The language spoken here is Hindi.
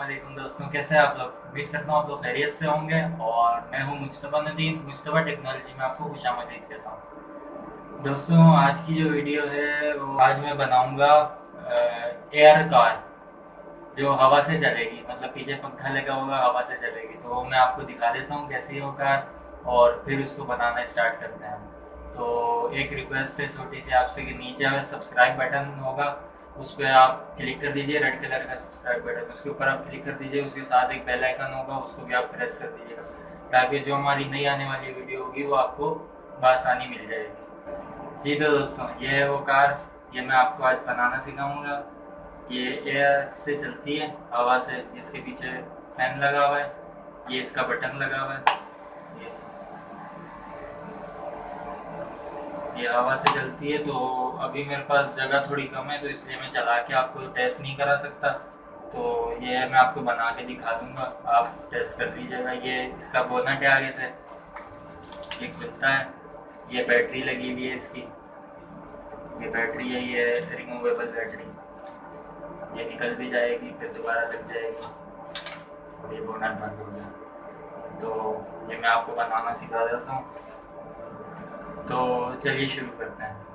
वालेकुम दोस्तों, कैसे हैं आप लोग। उम्मीद करता हूँ आप लोग खैरियत से होंगे। और मैं हूँ मुजतबा नदीम, मुजतबा टेक्नोलॉजी में आपको खुशामदीद कहता हूँ। दोस्तों, आज की जो वीडियो है वो आज मैं बनाऊँगा एयर कार जो हवा से चलेगी, मतलब पीछे पंखा लगा होगा, हवा से चलेगी। तो वो मैं आपको दिखा देता हूँ कैसी है वो कार, और फिर उसको बनाना स्टार्ट करते हैं। तो एक रिक्वेस्ट है छोटी सी आपसे कि नीचे में सब्सक्राइब बटन होगा, उस पर आप क्लिक कर दीजिए। रेड कलर का सब्सक्राइब बटन, उसके ऊपर आप क्लिक कर दीजिए। उसके साथ एक बेल आइकन होगा, उसको भी आप प्रेस कर दीजिएगा, ताकि जो हमारी नई आने वाली वीडियो होगी वो आपको बआसानी मिल जाएगी। जी तो दोस्तों, ये है वो कार, ये मैं आपको आज बनाना सिखाऊंगा। ये एयर से चलती है, हवा से। इसके पीछे फैन लगा हुआ है, ये इसका बटन लगा हुआ है। ये ये हवा से चलती है। तो अभी मेरे पास जगह थोड़ी कम है, तो इसलिए मैं चला के आपको टेस्ट नहीं करा सकता। तो ये मैं आपको बना के दिखा दूंगा, आप टेस्ट कर लीजिएगा। ये इसका बोनट है आगे से, ये खुलता है। ये बैटरी लगी हुई है इसकी, ये बैटरी है, ये रिमूवेबल बैटरी। ये निकल भी जाएगी, फिर दोबारा लग जाएगी, और ये बोनट बंद हो गया। तो ये मैं आपको बनाना सिखा देता हूँ। तो चलिए शुरू करते हैं।